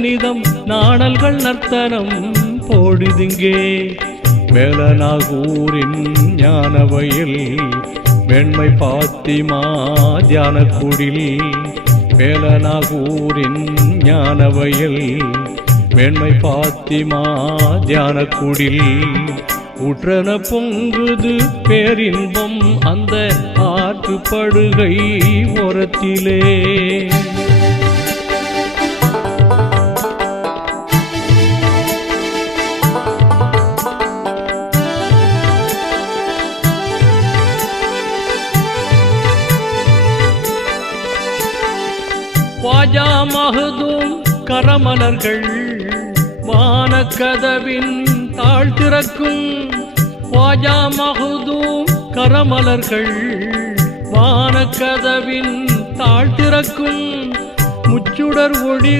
நிதம் நாணல்கள் நர்த்தனம் போடுதிங்கே. வேலனாகூரின் ஞானவயல் வெண்மை பாத்திமா தியானக்குடில். வேலனாகூரின் ஞானவயல் வெண்மை பாத்திமா தியானக்குடில். உற்றன பொங்குது பேரின்பம் அந்த ஆற்றுப்படுகை ஓரத்திலே. வாஜா மகதும் கரமலர்கள். வானக்கதவின் தாழ் திறக்கும் வாஜா மகதும் கரமலர்கள். வானக்கதவின் தாழ் திறக்கும் முச்சுடர் ஒளி